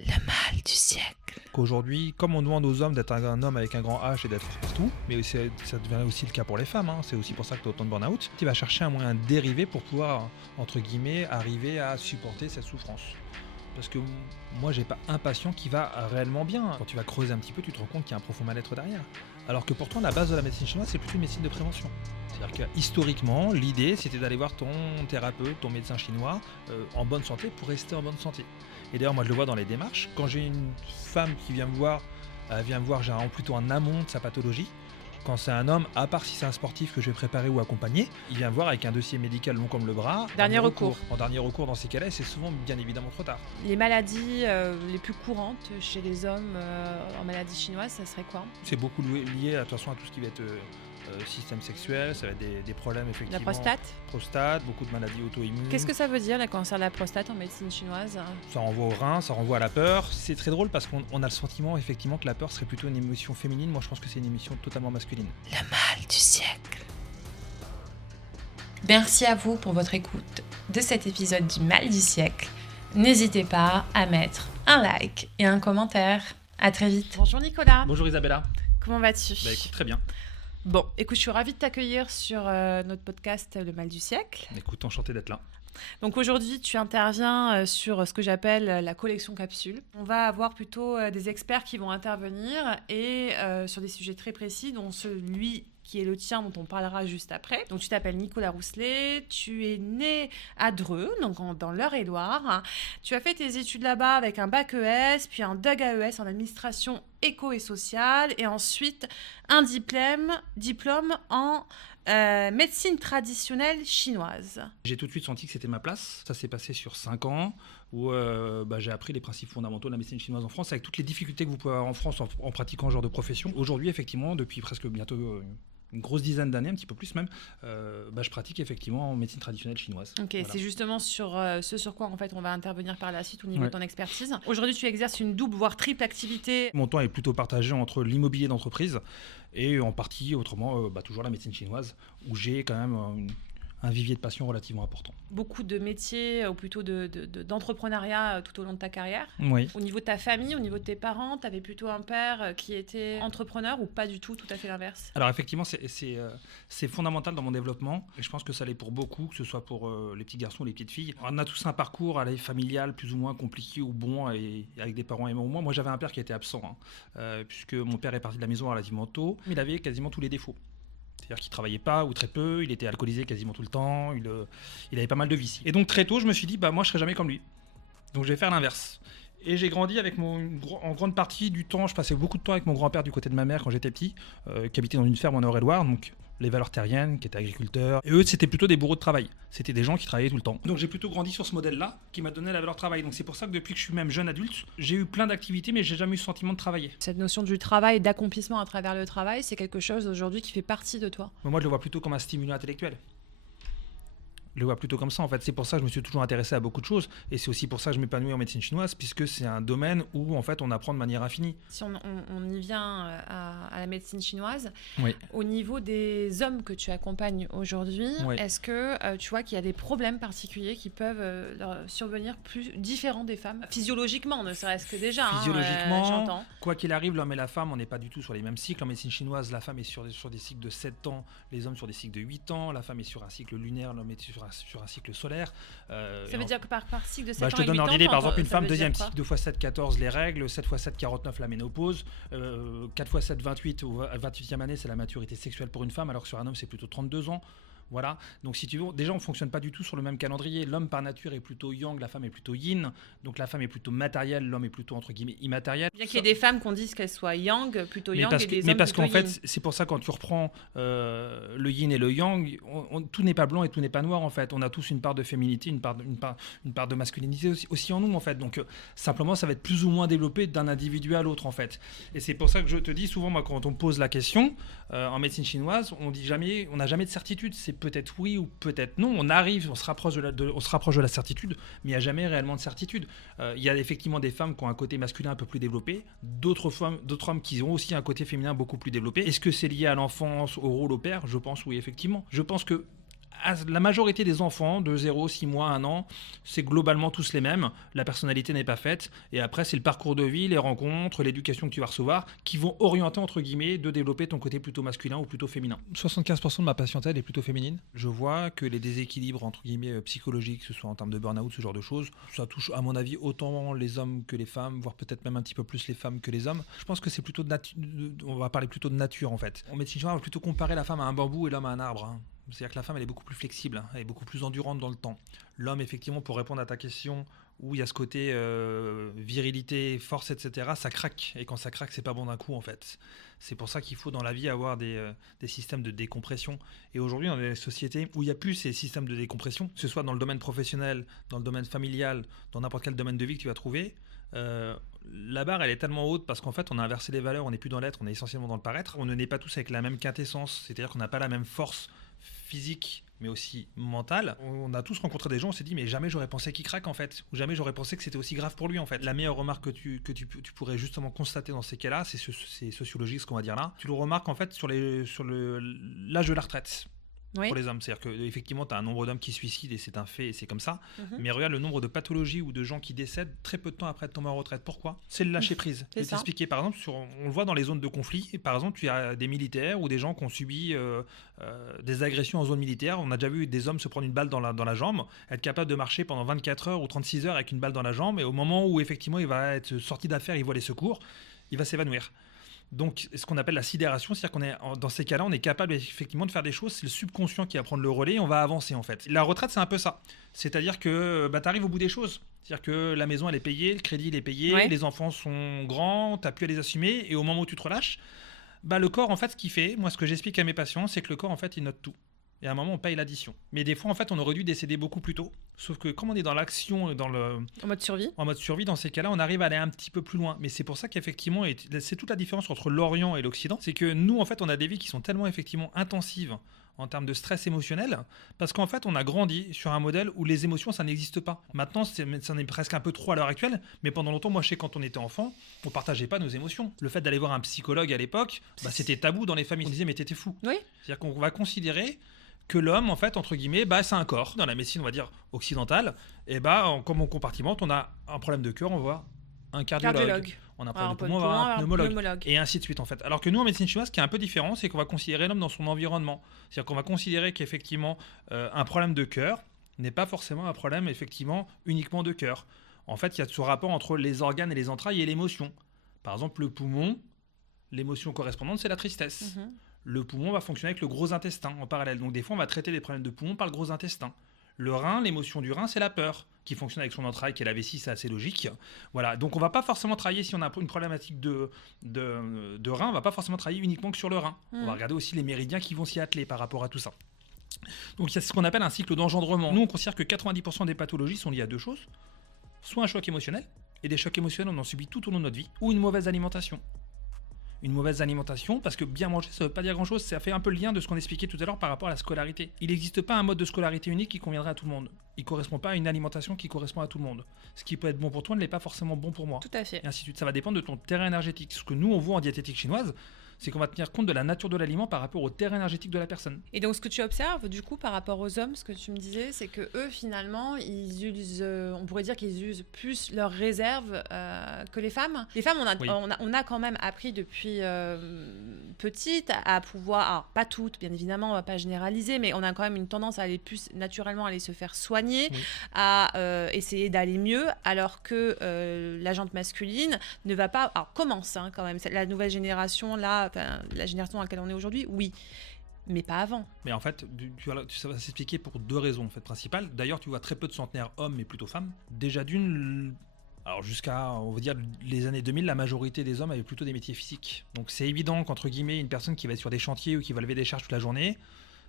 Le mal du siècle. Qu'aujourd'hui, comme on demande aux hommes d'être un homme avec un grand H et d'être partout, mais ça devient aussi le cas pour les femmes, c'est aussi pour ça que tu as autant de burn-out, tu vas chercher un moyen dérivé pour pouvoir, entre guillemets, arriver à supporter cette souffrance. Parce que moi, j'ai pas un patient qui va réellement bien. Quand tu vas creuser un petit peu, tu te rends compte qu'il y a un profond mal-être derrière. Alors que pourtant, la base de la médecine chinoise, c'est plutôt une médecine de prévention. C'est-à-dire que historiquement, l'idée, c'était d'aller voir ton thérapeute, ton médecin chinois, en bonne santé pour rester en bonne santé. Et d'ailleurs, moi, je le vois dans les démarches. Quand j'ai une femme qui vient me voir, généralement plutôt en amont de sa pathologie. Quand c'est un homme, à part si c'est un sportif que je vais préparer ou accompagner, il vient voir avec un dossier médical long comme le bras. Dernier recours. En dernier recours, dans ces cas-là, c'est souvent bien évidemment trop tard. Les maladies les plus courantes chez les hommes en maladie chinoise, ça serait quoi ? C'est beaucoup lié à tout ce qui va être système sexuel, ça va être des problèmes effectivement. La prostate ? Prostate, beaucoup de maladies auto-immunes. Qu'est-ce que ça veut dire, le cancer de la prostate en médecine chinoise ? Ça renvoie au rein, ça renvoie à la peur. C'est très drôle parce qu'on a le sentiment effectivement que la peur serait plutôt une émotion féminine. Moi, je pense que c'est une émotion totalement masculine. Le mal du siècle. Merci à vous pour votre écoute de cet épisode du mal du siècle. N'hésitez pas à mettre un like et un commentaire. À très vite. Bonjour Nicolas. Bonjour Isabella. Comment vas-tu ? Écoute, très bien. Bon, écoute, je suis ravie de t'accueillir sur notre podcast Le mal du siècle. Écoute, enchanté d'être là. Donc aujourd'hui, tu interviens sur ce que j'appelle la collection capsule. On va avoir plutôt des experts qui vont intervenir et sur des sujets très précis, dont celui qui est le tien, dont on parlera juste après. Donc tu t'appelles Nicolas Rousselet, tu es né à Dreux, donc dans l'Eure-et-Loire. Tu as fait tes études là-bas avec un bac ES, puis un DUG AES en administration éco et sociale, et ensuite un diplôme en médecine traditionnelle chinoise. J'ai tout de suite senti que c'était ma place. Ça s'est passé sur 5 ans où j'ai appris les principes fondamentaux de la médecine chinoise en France avec toutes les difficultés que vous pouvez avoir en France en pratiquant ce genre de profession. Aujourd'hui, effectivement, depuis presque bientôt une grosse dizaine d'années, un petit peu plus même, je pratique effectivement en médecine traditionnelle chinoise. Ok, Voilà. C'est justement sur ce sur quoi en fait on va intervenir par la suite au niveau de ton expertise. Aujourd'hui, tu exerces une double voire triple activité. Mon temps est plutôt partagé entre l'immobilier d'entreprise et en partie autrement toujours la médecine chinoise où j'ai quand même un vivier de passion relativement important. Beaucoup de métiers ou plutôt d'entrepreneuriat tout au long de ta carrière. Oui. Au niveau de ta famille, au niveau de tes parents, tu avais plutôt un père qui était entrepreneur ou pas du tout à fait l'inverse ? Alors effectivement, c'est fondamental dans mon développement et je pense que ça l'est pour beaucoup, que ce soit pour les petits garçons ou les petites filles. On a tous un parcours familial plus ou moins compliqué ou bon et avec des parents aimants ou moins. Moi, j'avais un père qui était absent puisque mon père est parti de la maison relativement tôt. Il avait quasiment tous les défauts. C'est-à-dire qu'il ne travaillait pas ou très peu, il était alcoolisé quasiment tout le temps, il avait pas mal de vices. Et donc très tôt, je me suis dit, moi je ne serai jamais comme lui. Donc je vais faire l'inverse. Et j'ai grandi avec en grande partie du temps, je passais beaucoup de temps avec mon grand-père du côté de ma mère quand j'étais petit, qui habitait dans une ferme en Eure-et-Loire, donc les valeurs terriennes, qui étaient agriculteurs. Et eux, c'était plutôt des bourreaux de travail. C'était des gens qui travaillaient tout le temps. Donc j'ai plutôt grandi sur ce modèle-là, qui m'a donné la valeur travail. Donc c'est pour ça que depuis que je suis même jeune adulte, j'ai eu plein d'activités, mais j'ai jamais eu le sentiment de travailler. Cette notion du travail et d'accomplissement à travers le travail, c'est quelque chose aujourd'hui qui fait partie de toi. Mais moi, je le vois plutôt comme un stimulant intellectuel. Je le vois plutôt comme ça en fait. C'est pour ça que je me suis toujours intéressé à beaucoup de choses et c'est aussi pour ça que je m'épanouis en médecine chinoise puisque c'est un domaine où en fait on apprend de manière infinie. Si on y vient à la médecine chinoise, oui. Au niveau des hommes que tu accompagnes aujourd'hui, oui. Est-ce que tu vois qu'il y a des problèmes particuliers qui peuvent leur survenir plus différents des femmes physiologiquement, ne serait-ce que déjà physiologiquement, j'entends. Quoi qu'il arrive, l'homme et la femme, on n'est pas du tout sur les mêmes cycles. En médecine chinoise, la femme est sur des cycles de 7 ans, les hommes sur des cycles de 8 ans, la femme est sur un cycle lunaire, l'homme est sur un cycle solaire. Ça veut dire que par cycle de 7 ans je te et donne 8 ans, ordre d'idée, par exemple, une ça femme, veut deuxième dire cycle, 2 x 7, 14, les règles, 7 x 7, 49, la ménopause, 4 x 7, 28, ou 28e année, c'est la maturité sexuelle pour une femme, alors que sur un homme, c'est plutôt 32 ans. Voilà, donc si tu veux, déjà on ne fonctionne pas du tout sur le même calendrier. L'homme par nature est plutôt yang, la femme est plutôt yin. Donc la femme est plutôt matérielle, l'homme est plutôt entre guillemets immatériel. Bien qu'il y ait des femmes qu'on dise qu'elles soient yang, plutôt yang, et des hommes mais parce plutôt qu'en yin. fait, c'est pour ça quand tu reprends le yin et le yang, tout n'est pas blanc et tout n'est pas noir en fait. On a tous une part de féminité, une part de masculinité aussi en nous en fait. Donc simplement, ça va être plus ou moins développé d'un individu à l'autre en fait. Et c'est pour ça que je te dis souvent, moi, quand on me pose la question en médecine chinoise, on n'a jamais de certitude. C'est peut-être oui ou peut-être non, on se rapproche de la certitude, mais il n'y a jamais réellement de certitude. Il y a effectivement des femmes qui ont un côté masculin un peu plus développé, d'autres hommes qui ont aussi un côté féminin beaucoup plus développé. Est-ce que c'est lié à l'enfance, au rôle au père ? Je pense oui, effectivement. Je pense que la majorité des enfants de 0, 6 mois, 1 an, c'est globalement tous les mêmes. La personnalité n'est pas faite. Et après, c'est le parcours de vie, les rencontres, l'éducation que tu vas recevoir qui vont orienter, entre guillemets, de développer ton côté plutôt masculin ou plutôt féminin. 75% de ma patientèle est plutôt féminine. Je vois que les déséquilibres, entre guillemets, psychologiques, que ce soit en termes de burn-out, ce genre de choses, ça touche, à mon avis, autant les hommes que les femmes, voire peut-être même un petit peu plus les femmes que les hommes. Je pense que c'est plutôt on va parler plutôt de nature, en fait. En médecine générale, on va plutôt comparer la femme à un bambou et l'homme à un arbre, hein. C'est-à-dire que la femme, elle est beaucoup plus flexible, elle est beaucoup plus endurante dans le temps. L'homme, effectivement, pour répondre à ta question, où il y a ce côté virilité, force, etc., ça craque. Et quand ça craque, c'est pas bon d'un coup, en fait. C'est pour ça qu'il faut dans la vie avoir des systèmes de décompression. Et aujourd'hui, dans des sociétés où il n'y a plus ces systèmes de décompression, que ce soit dans le domaine professionnel, dans le domaine familial, dans n'importe quel domaine de vie que tu vas trouver, la barre, elle est tellement haute parce qu'en fait, on a inversé les valeurs, on n'est plus dans l'être, on est essentiellement dans le paraître. On ne naît pas tous avec la même quintessence, c'est-à-dire qu'on n'a pas la même force physique mais aussi mentale. On a tous rencontré des gens, on s'est dit mais jamais j'aurais pensé qu'il craque en fait, ou jamais j'aurais pensé que c'était aussi grave pour lui en fait. La meilleure remarque que tu pourrais justement constater dans ces cas-là, c'est sociologique ce qu'on va dire là. Tu le remarques en fait sur l'âge de la retraite. Oui. Pour les hommes, c'est-à-dire qu'effectivement tu as un nombre d'hommes qui se suicident et c'est un fait et c'est comme ça, mais regarde le nombre de pathologies ou de gens qui décèdent très peu de temps après être tombés en retraite. Pourquoi ? C'est le lâcher prise. Je vais t'expliquer, par exemple, on le voit dans les zones de conflit, par exemple tu as des militaires ou des gens qui ont subi des agressions en zone militaire. On a déjà vu des hommes se prendre une balle dans la jambe, être capable de marcher pendant 24 heures ou 36 heures avec une balle dans la jambe, et au moment où effectivement il va être sorti d'affaire, il voit les secours, il va s'évanouir. Donc, ce qu'on appelle la sidération, c'est-à-dire dans ces cas-là, on est capable effectivement de faire des choses. C'est le subconscient qui va prendre le relais et on va avancer en fait. La retraite, c'est un peu ça. C'est-à-dire que tu arrives au bout des choses. C'est-à-dire que la maison, elle est payée, le crédit, il est payé, les enfants sont grands, tu n'as plus à les assumer. Et au moment où tu te relâches, le corps, en fait, ce qu'il fait, moi, ce que j'explique à mes patients, c'est que le corps, en fait, il note tout. Et à un moment, on paye l'addition. Mais des fois, en fait, on aurait dû décéder beaucoup plus tôt. Sauf que comme on est dans l'action, en mode survie, dans ces cas-là, on arrive à aller un petit peu plus loin. Mais c'est pour ça qu'effectivement, et c'est toute la différence entre l'Orient et l'Occident, c'est que nous, en fait, on a des vies qui sont tellement effectivement intensives en termes de stress émotionnel, parce qu'en fait, on a grandi sur un modèle où les émotions, ça n'existe pas. Maintenant, ça en est presque un peu trop à l'heure actuelle, mais pendant longtemps, moi, je sais, quand on était enfant, on partageait pas nos émotions. Le fait d'aller voir un psychologue à l'époque, c'était tabou dans les familles. On disait, mais t'étais fou. Oui. C'est-à-dire qu'on va considérer que l'homme, en fait, entre guillemets, c'est un corps. Dans la médecine, on va dire, occidentale, et comme on compartimente, on a un problème de cœur, on va voir un cardiologue. On a un problème de poumon, on va voir un pneumologue. Et ainsi de suite, en fait. Alors que nous, en médecine chinoise, ce qui est un peu différent, c'est qu'on va considérer l'homme dans son environnement. C'est-à-dire qu'on va considérer qu'effectivement, un problème de cœur n'est pas forcément un problème, effectivement, uniquement de cœur. En fait, il y a ce rapport entre les organes et les entrailles et l'émotion. Par exemple, le poumon, l'émotion correspondante, c'est la tristesse. Le poumon va fonctionner avec le gros intestin en parallèle. Donc des fois, on va traiter des problèmes de poumon par le gros intestin. Le rein, l'émotion du rein, c'est la peur, qui fonctionne avec son entraille, qui est la vessie, c'est assez logique. Voilà. Donc on ne va pas forcément travailler, si on a une problématique de rein, on ne va pas forcément travailler uniquement que sur le rein. On va regarder aussi les méridiens qui vont s'y atteler par rapport à tout ça. Donc il y a ce qu'on appelle un cycle d'engendrement. Nous, on considère que 90% des pathologies sont liées à deux choses. Soit un choc émotionnel, et des chocs émotionnels, on en subit tout au long de notre vie, ou une mauvaise alimentation. Une mauvaise alimentation, parce que bien manger, ça ne veut pas dire grand-chose. Ça fait un peu le lien de ce qu'on expliquait tout à l'heure par rapport à la scolarité. Il n'existe pas un mode de scolarité unique qui conviendrait à tout le monde. Il ne correspond pas à une alimentation qui correspond à tout le monde. Ce qui peut être bon pour toi ne l'est pas forcément bon pour moi. Tout à fait. Et ainsi de suite. Ça va dépendre de ton terrain énergétique. Ce que nous, on voit en diététique chinoise, c'est qu'on va tenir compte de la nature de l'aliment par rapport au terrain énergétique de la personne. Et donc, ce que tu observes, du coup, par rapport aux hommes, ce que tu me disais, c'est que eux, finalement, ils usent, on pourrait dire qu'ils usent plus leurs réserves que les femmes. Les femmes, on a quand même appris depuis petite à pouvoir, alors pas toutes, bien évidemment, on va pas généraliser, mais on a quand même une tendance à aller plus naturellement aller se faire soigner, à essayer d'aller mieux, alors que la gente masculine ne va pas. Alors commence quand même, la nouvelle génération là. La génération dans laquelle on est aujourd'hui, oui, mais pas avant. Mais en fait, ça va s'expliquer pour deux raisons en fait, principales. D'ailleurs, tu vois très peu de centenaires hommes, mais plutôt femmes. Déjà d'une, alors jusqu'à, on va dire, les années 2000, la majorité des hommes avaient plutôt des métiers physiques. Donc c'est évident qu'entre guillemets, une personne qui va être sur des chantiers ou qui va lever des charges toute la journée,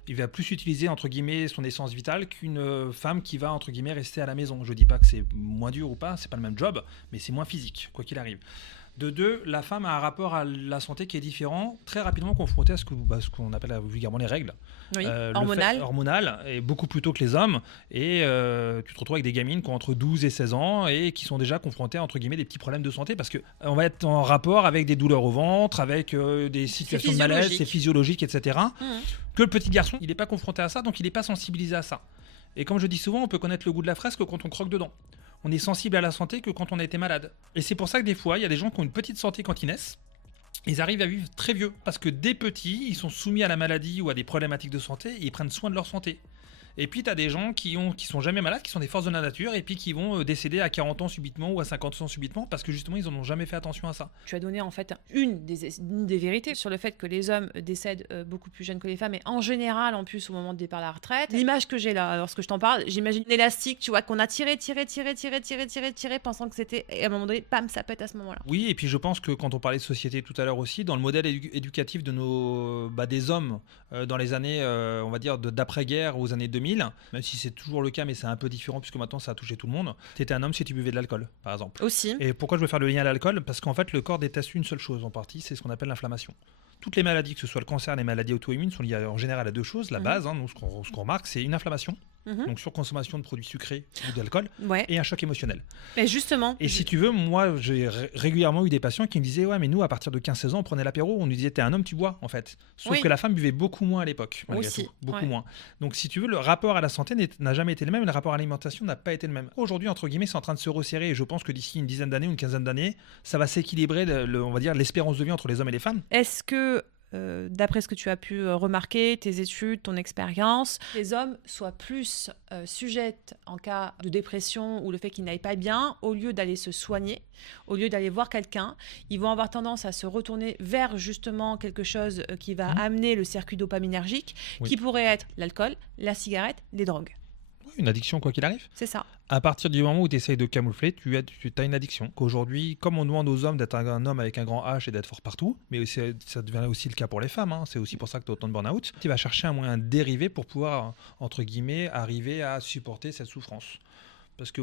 il va plus utiliser entre guillemets son essence vitale qu'une femme qui va entre guillemets rester à la maison. Je dis pas que c'est moins dur ou pas, c'est pas le même job, mais c'est moins physique, quoi qu'il arrive. De deux, la femme a un rapport à la santé qui est différent, très rapidement confrontée à ce qu'on appelle vulgairement les règles. Oui, hormonales, et beaucoup plus tôt que les hommes. Et tu te retrouves avec des gamines qui ont entre 12 et 16 ans et qui sont déjà confrontées à, entre guillemets, des petits problèmes de santé parce qu'on va être en rapport avec des douleurs au ventre, avec des situations de malaise, c'est physiologique, etc. Que le petit garçon, il n'est pas confronté à ça, donc il n'est pas sensibilisé à ça. Et comme je dis souvent, on peut connaître le goût de la fraise que quand on croque dedans. On est sensible à la santé que quand on a été malade. Et c'est pour ça que des fois, il y a des gens qui ont une petite santé quand ils naissent. Ils arrivent à vivre très vieux. Parce que dès petits, ils sont soumis à la maladie ou à des problématiques de santé et ils prennent soin de leur santé. Et puis, tu as des gens qui sont jamais malades, qui sont des forces de la nature, et puis qui vont décéder à 40 ans subitement ou à 50 ans subitement, parce que justement, ils n'en ont jamais fait attention à ça. Tu as donné en fait une des vérités sur le fait que les hommes décèdent beaucoup plus jeunes que les femmes, et en général, en plus, au moment de départ à la retraite. L'image que j'ai là, lorsque je t'en parle, j'imagine une élastique, tu vois, qu'on a tiré, pensant que c'était, et à un moment donné, bam, ça pète à ce moment-là. Oui, et puis je pense que quand on parlait de société tout à l'heure aussi, dans le modèle éducatif de des hommes dans les années, on va dire, d'après-guerre aux années 2000, même si c'est toujours le cas, mais c'est un peu différent puisque maintenant ça a touché tout le monde. Tu étais un homme si tu buvais de l'alcool, par exemple. Aussi. Et pourquoi je veux faire le lien à l'alcool ? Parce qu'en fait, le corps déteste une seule chose en partie, c'est ce qu'on appelle l'inflammation. Toutes les maladies, que ce soit le cancer, les maladies auto-immunes, sont liées en général à deux choses. La base, nous, ce qu'on remarque, c'est une inflammation, donc surconsommation de produits sucrés ou d'alcool, et un choc émotionnel. Mais justement. Et si tu veux, moi, j'ai régulièrement eu des patients qui me disaient, ouais, mais nous, à partir de 15-16 ans, on prenait l'apéro, on nous disait, t'es un homme, tu bois, en fait. Sauf que la femme buvait beaucoup moins à l'époque, malgré tout, beaucoup moins. Donc, si tu veux, le rapport à la santé n'a jamais été le même, et le rapport à l'alimentation n'a pas été le même. Aujourd'hui, entre guillemets, c'est en train de se resserrer, et je pense que d'ici une dizaine d'années ou une quinzaine d'années, ça va s'équilibrer, on va dire, l'espérance de vie entre les hommes et les femmes. Est-ce que d'après ce que tu as pu remarquer, tes études, ton expérience, les hommes soient plus sujettes en cas de dépression ou le fait qu'ils n'aillent pas bien, au lieu d'aller se soigner, au lieu d'aller voir quelqu'un, ils vont avoir tendance à se retourner vers justement quelque chose qui va amener le circuit dopaminergique, qui pourrait être l'alcool, la cigarette, les drogues. Une addiction, quoi qu'il arrive. C'est ça. À partir du moment où tu essayes de camoufler, tu as une addiction. Qu'aujourd'hui, comme on demande aux hommes d'être un homme avec un grand H et d'être fort partout, mais ça devient aussi le cas pour les femmes, c'est aussi pour ça que tu as autant de burn-out, tu vas chercher un moyen dérivé pour pouvoir, entre guillemets, arriver à supporter cette souffrance. Parce que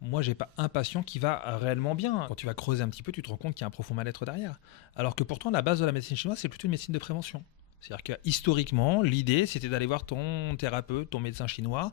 moi, j'ai pas un patient qui va réellement bien. Quand tu vas creuser un petit peu, tu te rends compte qu'il y a un profond mal-être derrière. Alors que pourtant, la base de la médecine chinoise, c'est plutôt une médecine de prévention. C'est-à-dire que historiquement, l'idée, c'était d'aller voir ton thérapeute, ton médecin chinois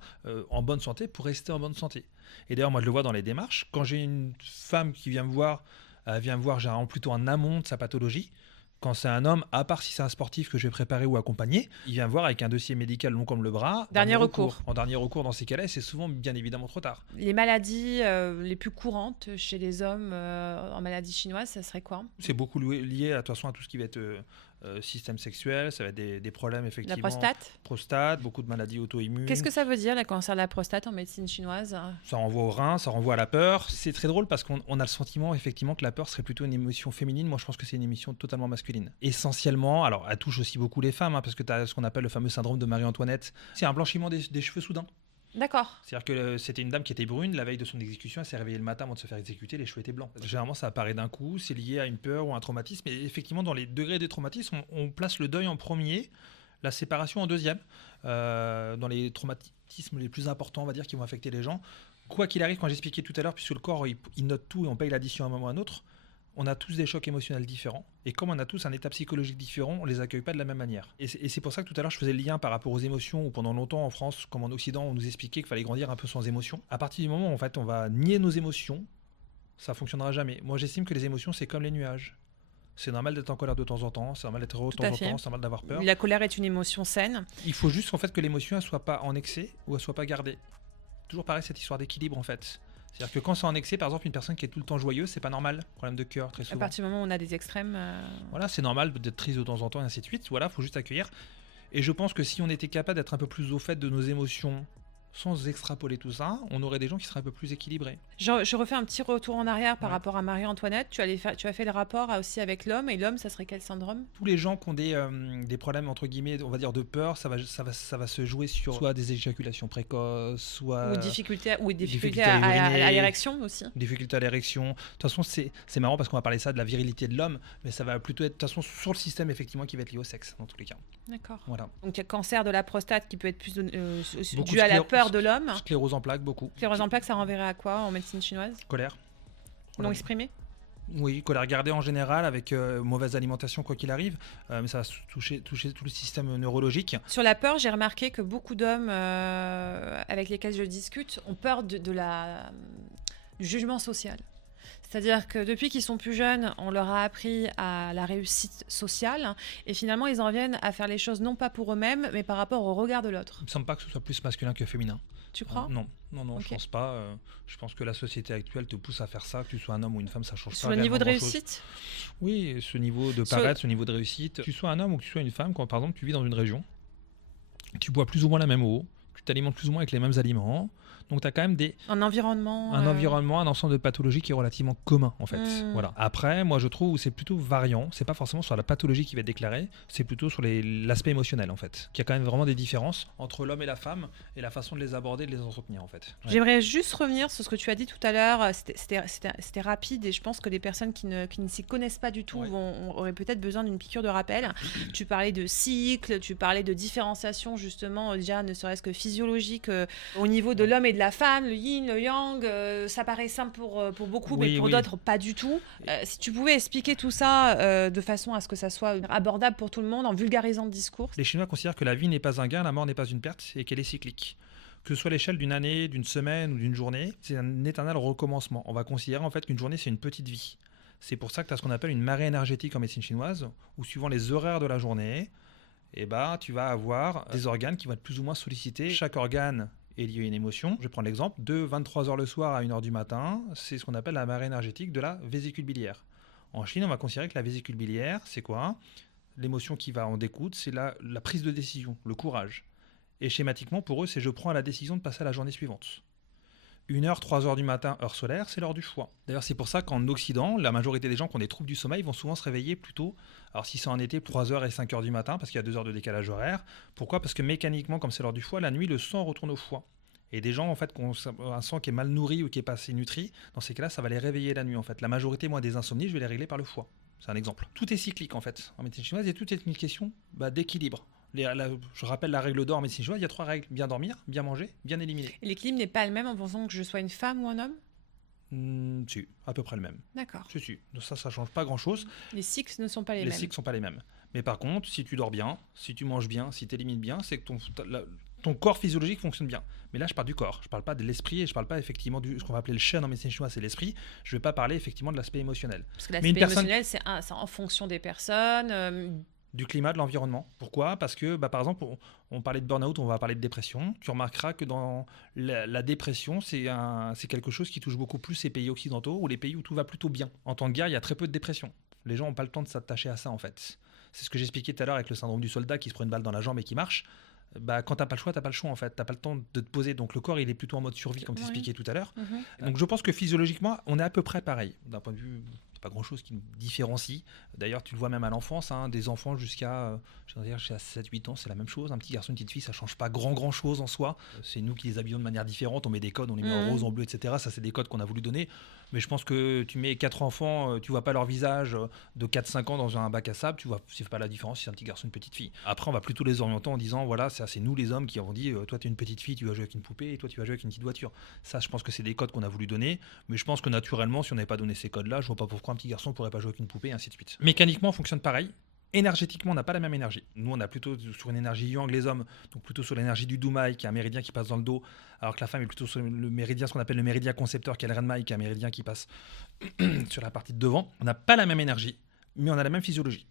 en bonne santé pour rester en bonne santé. Et d'ailleurs, moi, je le vois dans les démarches. Quand j'ai une femme qui vient me voir généralement plutôt en amont de sa pathologie. Quand c'est un homme, à part si c'est un sportif que je vais préparer ou accompagner, il vient me voir avec un dossier médical long comme le bras. Dernier recours. En dernier recours, dans ces cas-là, c'est souvent bien évidemment trop tard. Les maladies les plus courantes chez les hommes en maladies chinoises, ça serait quoi ? C'est beaucoup lié de toute façon à tout ce qui va être système sexuel, ça va être des problèmes effectivement. La prostate, beaucoup de maladies auto-immunes. Qu'est-ce que ça veut dire, le cancer de la prostate en médecine chinoise ? Ça renvoie au rein, ça renvoie à la peur. C'est très drôle parce qu'on a le sentiment effectivement que la peur serait plutôt une émotion féminine. Moi, je pense que c'est une émotion totalement masculine. Essentiellement, alors elle touche aussi beaucoup les femmes, parce que tu as ce qu'on appelle le fameux syndrome de Marie-Antoinette. C'est un blanchiment des cheveux soudain. D'accord. C'est-à-dire que c'était une dame qui était brune, la veille de son exécution, elle s'est réveillée le matin avant de se faire exécuter, les cheveux étaient blancs. Généralement, ça apparaît d'un coup, c'est lié à une peur ou un traumatisme. Et effectivement, dans les degrés des traumatismes, on place le deuil en premier, la séparation en deuxième. Dans les traumatismes les plus importants, on va dire, qui vont affecter les gens. Quoi qu'il arrive, quand j'expliquais tout à l'heure, puisque le corps, il note tout et on paye l'addition à un moment ou à un autre, on a tous des chocs émotionnels différents. Et comme on a tous un état psychologique différent, on ne les accueille pas de la même manière. Et c'est pour ça que tout à l'heure, je faisais le lien par rapport aux émotions, où pendant longtemps en France, comme en Occident, on nous expliquait qu'il fallait grandir un peu sans émotions. À partir du moment où en fait, on va nier nos émotions, ça ne fonctionnera jamais. Moi, j'estime que les émotions, c'est comme les nuages. C'est normal d'être en colère de temps en temps, c'est normal d'être heureux de temps en temps, c'est normal d'avoir peur. La colère est une émotion saine. Il faut juste en fait, que l'émotion ne soit pas en excès ou elle ne soit pas gardée. Toujours pareil, cette histoire d'équilibre en fait. C'est-à-dire que quand c'est en excès, par exemple, une personne qui est tout le temps joyeuse, c'est pas normal. Problème de cœur, très souvent. À partir du moment où on a des extrêmes. Voilà, c'est normal d'être triste de temps en temps, et ainsi de suite. Voilà, faut juste accueillir. Et je pense que si on était capable d'être un peu plus au fait de nos émotions, sans extrapoler tout ça, on aurait des gens qui seraient un peu plus équilibrés. Je refais un petit retour en arrière par rapport à Marie-Antoinette. Tu as fait le rapport aussi avec l'homme. Et l'homme, ça serait quel syndrome ? Tous les gens qui ont des problèmes, entre guillemets, on va dire de peur, ça va se jouer sur soit des éjaculations précoces, soit... Ou difficulté à l'érection aussi. Difficulté à l'érection. De toute façon, c'est marrant parce qu'on va parler ça de la virilité de l'homme, mais ça va plutôt être, de toute façon, sur le système, effectivement, qui va être lié au sexe, dans tous les cas. D'accord. Voilà. Donc, il y a cancer de la prostate qui peut être plus dû à la peur de l'homme. Sclérose en plaques, beaucoup. Sclérose en plaques, ça renverrait à quoi en médecine chinoise ? Colère. Non exprimée ? Oui, qu'on l'a regardé en général avec mauvaise alimentation quoi qu'il arrive, mais ça va toucher tout le système neurologique. Sur la peur, j'ai remarqué que beaucoup d'hommes avec lesquels je discute ont peur du jugement social. C'est-à-dire que depuis qu'ils sont plus jeunes, on leur a appris à la réussite sociale et finalement ils en viennent à faire les choses non pas pour eux-mêmes mais par rapport au regard de l'autre. Il me semble pas que ce soit plus masculin que féminin. Tu crois ? Non, Okay. je pense pas. Je pense que la société actuelle te pousse à faire ça, que tu sois un homme ou une femme, ça change Sur pas. le niveau de grand-chose. réussite ? Oui, ce niveau de paraître, ce niveau de réussite. Que tu sois un homme ou que tu sois une femme, quand par exemple tu vis dans une région, tu bois plus ou moins la même eau, tu t'alimentes plus ou moins avec les mêmes aliments. Donc tu as quand même un environnement, un ensemble de pathologies qui est relativement commun en fait. Voilà. Après, moi je trouve que c'est plutôt variant. C'est pas forcément sur la pathologie qui va être déclarée, c'est plutôt sur l'aspect émotionnel en fait. Qu'il y a quand même vraiment des différences entre l'homme et la femme et la façon de les aborder, de les entretenir en fait. Ouais. J'aimerais juste revenir sur ce que tu as dit tout à l'heure. C'était rapide et je pense que les personnes qui ne s'y connaissent pas du tout auraient peut-être besoin d'une piqûre de rappel. Tu parlais de cycle, tu parlais de différenciation justement déjà ne serait-ce que physiologique au niveau de l'homme et de la femme, le yin, le yang, ça paraît simple pour beaucoup, mais pour d'autres, pas du tout. Si tu pouvais expliquer tout ça de façon à ce que ça soit abordable pour tout le monde, en vulgarisant le discours. Les Chinois considèrent que la vie n'est pas un gain, la mort n'est pas une perte, et qu'elle est cyclique. Que ce soit l'échelle d'une année, d'une semaine ou d'une journée, c'est un éternel recommencement. On va considérer en fait qu'une journée, c'est une petite vie. C'est pour ça que tu as ce qu'on appelle une marée énergétique en médecine chinoise, où suivant les horaires de la journée, tu vas avoir des organes qui vont être plus ou moins sollicités. Chaque organe est lié à une émotion. Je prends l'exemple de 23h le soir à 1h du matin, c'est ce qu'on appelle la marée énergétique de la vésicule biliaire. En Chine, on va considérer que la vésicule biliaire, c'est quoi ? L'émotion qui va en découdre, c'est la prise de décision, le courage. Et schématiquement, pour eux, c'est je prends la décision de passer à la journée suivante. 1h, 3h du matin, heure solaire, c'est l'heure du choix. D'ailleurs, c'est pour ça qu'en Occident, la majorité des gens qui ont des troubles du sommeil vont souvent se réveiller plus tôt. Alors, si c'est en été, 3h et 5h du matin, parce qu'il y a 2 heures de décalage horaire. Pourquoi ? Parce que mécaniquement, comme c'est l'heure du foie, la nuit, le sang retourne au foie. Et des gens, en fait, qui ont un sang qui est mal nourri ou qui est pas assez nutri, dans ces cas-là, ça va les réveiller la nuit, en fait. La majorité, moi, des insomnies, je vais les régler par le foie. C'est un exemple. Tout est cyclique, en fait, en médecine chinoise, et tout est une question d'équilibre. Je rappelle la règle d'or en médecine chinoise, il y a 3 règles. Bien dormir, bien manger, bien éliminer. Et l'équilibre n'est pas le même en pensant que je sois une femme ou un homme ? Si, à peu près le même. D'accord. Si. Donc ça change pas grand-chose. Les cycles ne sont pas les mêmes. Les cycles sont pas les mêmes. Mais par contre, si tu dors bien, si tu manges bien, si tu élimines bien, c'est que ton corps physiologique fonctionne bien. Mais là, je parle du corps. Je parle pas de l'esprit et je parle pas effectivement de ce qu'on va appeler le shen en médecine chinoise, c'est l'esprit. Je vais pas parler effectivement de l'aspect émotionnel. Parce que l'aspect émotionnel, c'est en fonction des personnes. Du climat, de l'environnement. Pourquoi ? Parce que, par exemple, on parlait de burn-out, on va parler de dépression. Tu remarqueras que dans la dépression, c'est quelque chose qui touche beaucoup plus les pays occidentaux ou les pays où tout va plutôt bien. En temps de guerre, il y a très peu de dépression. Les gens n'ont pas le temps de s'attacher à ça, en fait. C'est ce que j'expliquais tout à l'heure avec le syndrome du soldat qui se prend une balle dans la jambe et qui marche. Quand t'as pas le choix en fait. T'as pas le temps de te poser. Donc le corps, il est plutôt en mode survie, comme tu expliquais tout à l'heure. Donc je pense que physiologiquement, on est à peu près pareil. D'un point de vue, pas grand chose qui nous différencie. D'ailleurs, tu le vois même à l'enfance, des enfants jusqu'à 7-8 ans, c'est la même chose. Un petit garçon, une petite fille, ça change pas grand chose en soi. C'est nous qui les habillons de manière différente. On met des codes, on les met en rose, en bleu, etc. Ça, c'est des codes qu'on a voulu donner. Mais je pense que tu mets 4 enfants, tu vois pas leur visage de 4-5 ans dans un bac à sable, tu vois pas la différence si c'est un petit garçon ou une petite fille. Après, on va plutôt les orienter en disant, voilà, c'est nous les hommes qui avons dit, toi tu es une petite fille, tu vas jouer avec une poupée, et toi tu vas jouer avec une petite voiture. Ça, je pense que c'est des codes qu'on a voulu donner, mais je pense que naturellement, si on n'avait pas donné ces codes-là, je vois pas pourquoi un petit garçon pourrait pas jouer avec une poupée, et ainsi de suite. Mécaniquement, on fonctionne pareil. Énergétiquement, on n'a pas la même énergie. Nous, on a plutôt sur une énergie yang, les hommes, donc plutôt sur l'énergie du Dumai, qui est un méridien qui passe dans le dos, alors que la femme est plutôt sur le méridien, ce qu'on appelle le méridien concepteur, qui est le Renmai, qui est un méridien qui passe sur la partie de devant. On n'a pas la même énergie, mais on a la même physiologie.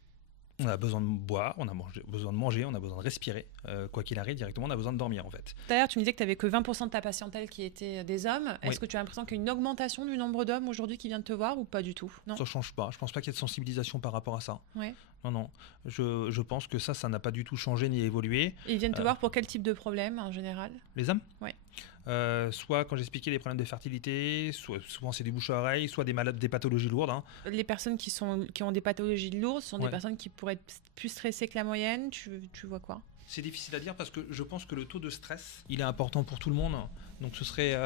On a besoin de boire, on a besoin de manger, on a besoin de respirer. Quoi qu'il arrive, directement, on a besoin de dormir en fait. D'ailleurs, tu me disais que tu n'avais que 20% de ta patientèle qui était des hommes. Est-ce que tu as l'impression qu'il y a une augmentation du nombre d'hommes aujourd'hui qui viennent te voir ou pas du tout ? Non. Ça ne change pas. Je ne pense pas qu'il y ait de sensibilisation par rapport à ça. Ouais. Non. Je pense que ça n'a pas du tout changé ni évolué. Et ils viennent te voir pour quel type de problème en général ? Les hommes ? Oui. Soit quand j'expliquais les problèmes de fertilité, souvent c'est des bouches à oreilles, soit des pathologies lourdes. Les personnes qui ont des pathologies lourdes sont des personnes qui pourraient être plus stressées que la moyenne. Tu vois quoi ? C'est difficile à dire parce que je pense que le taux de stress, il est important pour tout le monde. Donc ce serait...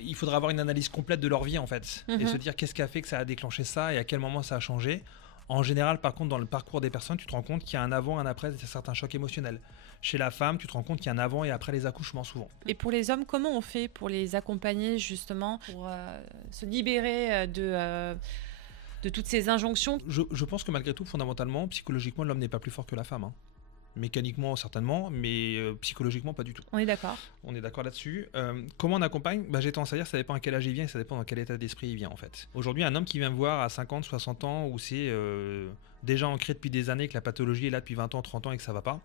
il faudra avoir une analyse complète de leur vie en fait. Et se dire qu'est-ce qui a fait que ça a déclenché ça et à quel moment ça a changé. En général, par contre, dans le parcours des personnes, tu te rends compte qu'il y a un avant et un après certains chocs émotionnels. Chez la femme, tu te rends compte qu'il y a un avant et après les accouchements souvent. Et pour les hommes, comment on fait pour les accompagner justement, pour se libérer de toutes ces injonctions. Je pense que malgré tout, fondamentalement, psychologiquement, l'homme n'est pas plus fort que la femme. Hein. Mécaniquement, certainement, mais psychologiquement, pas du tout. On est d'accord. On est d'accord là-dessus. Comment on accompagne ? J'ai tendance à dire que ça dépend à quel âge il vient et ça dépend dans quel état d'esprit il vient, en fait. Aujourd'hui, un homme qui vient me voir à 50, 60 ans, où c'est déjà ancré depuis des années, que la pathologie est là depuis 20 ans, 30 ans et que ça va pas,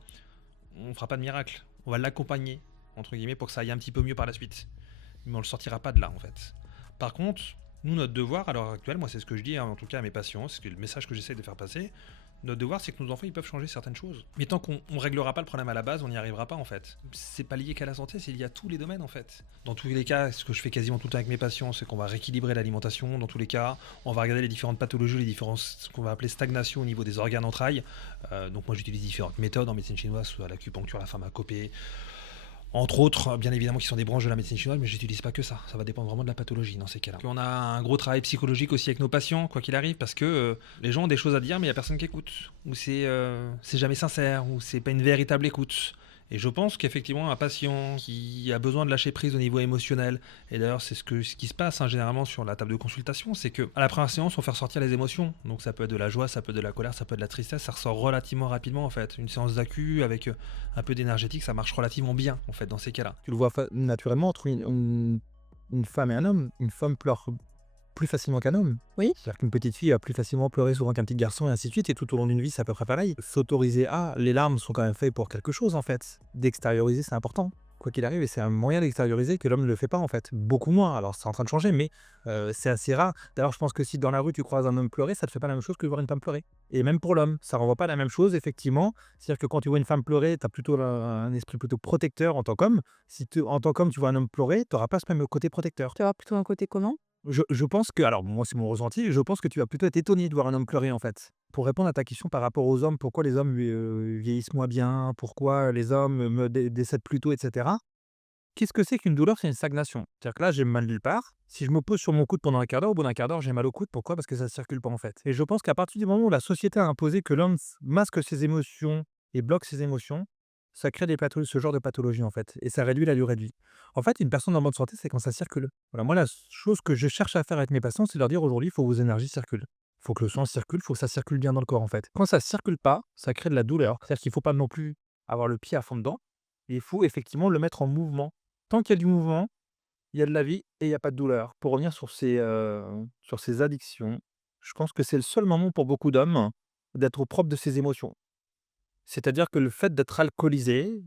on ne fera pas de miracle. On va l'accompagner, entre guillemets, pour que ça aille un petit peu mieux par la suite. Mais on ne le sortira pas de là, en fait. Par contre, nous, notre devoir, à l'heure actuelle, moi, c'est ce que je dis, en tout cas à mes patients, c'est le message que j'essaie de faire passer. Notre devoir, c'est que nos enfants, ils peuvent changer certaines choses. Mais tant qu'on ne réglera pas le problème à la base, on n'y arrivera pas, en fait. C'est pas lié qu'à la santé, c'est lié à tous les domaines, en fait. Dans tous les cas, ce que je fais quasiment tout le temps avec mes patients, c'est qu'on va rééquilibrer l'alimentation. Dans tous les cas, on va regarder les différentes pathologies, les différences, ce qu'on va appeler stagnation au niveau des organes entrailles. Donc moi, j'utilise différentes méthodes en médecine chinoise, soit l'acupuncture, la pharmacopée, entre autres, bien évidemment, qui sont des branches de la médecine chinoise, mais j'utilise pas que ça. Ça va dépendre vraiment de la pathologie dans ces cas-là. On a un gros travail psychologique aussi avec nos patients, quoi qu'il arrive, parce que les gens ont des choses à dire, mais il y a personne qui écoute. Ou c'est jamais sincère, ou c'est pas une véritable écoute. Et je pense qu'effectivement, un patient qui a besoin de lâcher prise au niveau émotionnel, et d'ailleurs c'est ce qui se passe généralement sur la table de consultation, c'est qu'à la première séance, on fait ressortir les émotions. Donc ça peut être de la joie, ça peut être de la colère, ça peut être de la tristesse, ça ressort relativement rapidement en fait. Une séance d'acu avec un peu d'énergétique, ça marche relativement bien en fait dans ces cas-là. Tu le vois naturellement entre une femme et un homme. Une femme pleure plus facilement qu'un homme. Oui. C'est-à-dire qu'une petite fille va plus facilement pleurer souvent qu'un petit garçon et ainsi de suite. Et tout au long d'une vie, c'est à peu près pareil. S'autoriser les larmes sont quand même faites pour quelque chose en fait. D'extérioriser, c'est important. Quoi qu'il arrive, et c'est un moyen d'extérioriser que l'homme ne le fait pas en fait. Beaucoup moins. Alors c'est en train de changer, mais c'est assez rare. D'ailleurs, je pense que si dans la rue tu croises un homme pleurer, ça te fait pas la même chose que de voir une femme pleurer. Et même pour l'homme, ça renvoie pas la même chose effectivement. C'est-à-dire que quand tu vois une femme pleurer, tu as plutôt un esprit plutôt protecteur en tant qu'homme. Si en tant qu'homme tu vois un homme pleurer, tu n'auras pas ce même côté protecteur. Tu as plutôt un côté comment? Je pense que, alors moi c'est mon ressenti, je pense que tu vas plutôt être étonné de voir un homme pleurer en fait. Pour répondre à ta question par rapport aux hommes, pourquoi les hommes vieillissent moins bien, pourquoi les hommes décèdent plus tôt, etc. Qu'est-ce que c'est qu'une douleur? C'est une stagnation. C'est-à-dire que là j'ai mal nulle part. Si je me pose sur mon coude pendant un quart d'heure, au bout d'un quart d'heure j'ai mal au coude. Pourquoi? Parce que ça ne circule pas en fait. Et je pense qu'à partir du moment où la société a imposé que l'homme masque ses émotions et bloque ses émotions, ça crée ce genre de pathologie en fait, et ça réduit la durée de vie. En fait, une personne en bonne santé, c'est quand ça circule. Voilà, moi, la chose que je cherche à faire avec mes patients, c'est de leur dire aujourd'hui, il faut que vos énergies circulent. Il faut que le sang circule, il faut que ça circule bien dans le corps en fait. Quand ça circule pas, ça crée de la douleur. C'est-à-dire qu'il ne faut pas non plus avoir le pied à fond dedans, il faut effectivement le mettre en mouvement. Tant qu'il y a du mouvement, il y a de la vie et il n'y a pas de douleur. Pour revenir sur ces addictions, je pense que c'est le seul moment pour beaucoup d'hommes d'être au propre de ses émotions. C'est-à-dire que le fait d'être alcoolisé,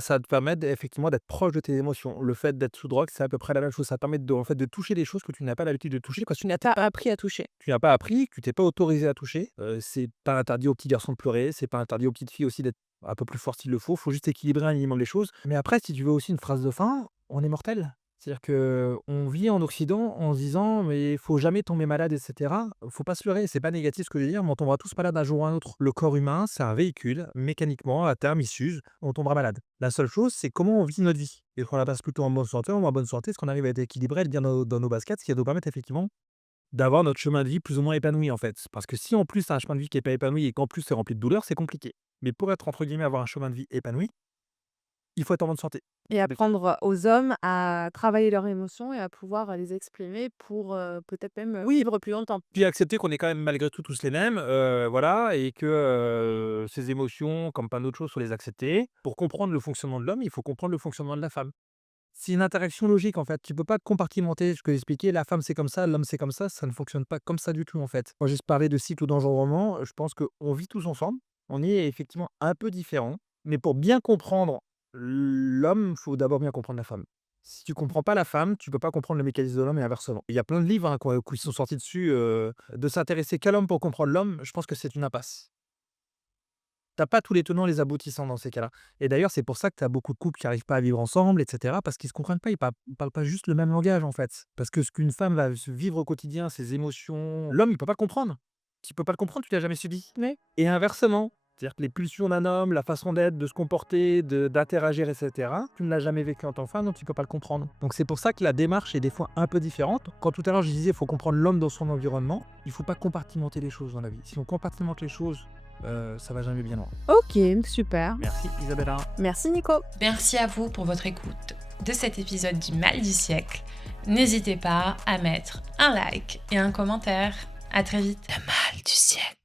ça te permet effectivement d'être proche de tes émotions. Le fait d'être sous drogue, c'est à peu près la même chose. Ça te permet en fait, de toucher des choses que tu n'as pas l'habitude de toucher. Parce que Tu n'as pas appris à toucher. tu n'as pas appris, que tu t'es pas autorisé à toucher. C'est pas interdit aux petits garçons de pleurer, c'est pas interdit aux petites filles aussi d'être un peu plus fortes s'il le faut. Il faut juste équilibrer un minimum les choses. Mais après, si tu veux aussi une phrase de fin, on est mortel. C'est-à-dire qu'on vit en Occident en se disant mais il faut jamais tomber malade, etc. Faut pas se leurrer, c'est pas négatif ce que je veux dire, mais on tombera tous malades un jour ou un autre. Le corps humain, c'est un véhicule, mécaniquement, à terme, il s'use, on tombera malade. La seule chose, c'est comment on vit notre vie. Et qu'on la passe plutôt en bonne santé, est-ce qu'on arrive à être équilibré, à être bien dans nos baskets, ce qui va nous permettre effectivement d'avoir notre chemin de vie plus ou moins épanoui en fait. Parce que si en plus t'as un chemin de vie qui n'est pas épanoui et qu'en plus c'est rempli de douleurs, c'est compliqué. Mais pour être entre guillemets avoir un chemin de vie épanoui, il faut être en bonne santé. Et apprendre aux hommes à travailler leurs émotions et à pouvoir les exprimer pour peut-être même vivre plus longtemps. Puis accepter qu'on est quand même malgré tout tous les mêmes, voilà, et que ces émotions, comme plein d'autres choses, faut les accepter. Pour comprendre le fonctionnement de l'homme, il faut comprendre le fonctionnement de la femme. C'est une interaction logique en fait. Tu peux pas te compartimenter. Ce que j'ai expliqué, la femme c'est comme ça, l'homme c'est comme ça ne fonctionne pas comme ça du tout en fait. Quand j'ai parlé de cycle ou d'engendrement, je pense qu'on vit tous ensemble. On est effectivement un peu différents, mais pour bien comprendre l'homme, il faut d'abord bien comprendre la femme. Si tu comprends pas la femme, tu peux pas comprendre le mécanisme de l'homme et inversement. Il y a plein de livres qui sont sortis dessus. De s'intéresser qu'à l'homme pour comprendre l'homme, je pense que c'est une impasse. T'as pas tous les tenants, les aboutissants dans ces cas-là. Et d'ailleurs, c'est pour ça que tu as beaucoup de couples qui n'arrivent pas à vivre ensemble, etc. Parce qu'ils se comprennent pas, ils parlent pas juste le même langage en fait. Parce que ce qu'une femme va vivre au quotidien, ses émotions, l'homme il peut pas le comprendre. Tu peux pas le comprendre, tu l'as jamais subi. Oui. Et inversement. C'est-à-dire que les pulsions d'un homme, la façon d'être, de se comporter, d'interagir, etc., tu ne l'as jamais vécu en tant que femme, donc tu ne peux pas le comprendre. Donc c'est pour ça que la démarche est des fois un peu différente. Quand tout à l'heure je disais qu'il faut comprendre l'homme dans son environnement, il ne faut pas compartimenter les choses dans la vie. Si on compartimente les choses, ça va jamais bien loin. Ok, super. Merci Isabella. Merci Nico. Merci à vous pour votre écoute de cet épisode du Mal du siècle. N'hésitez pas à mettre un like et un commentaire. À très vite. Le mal du siècle.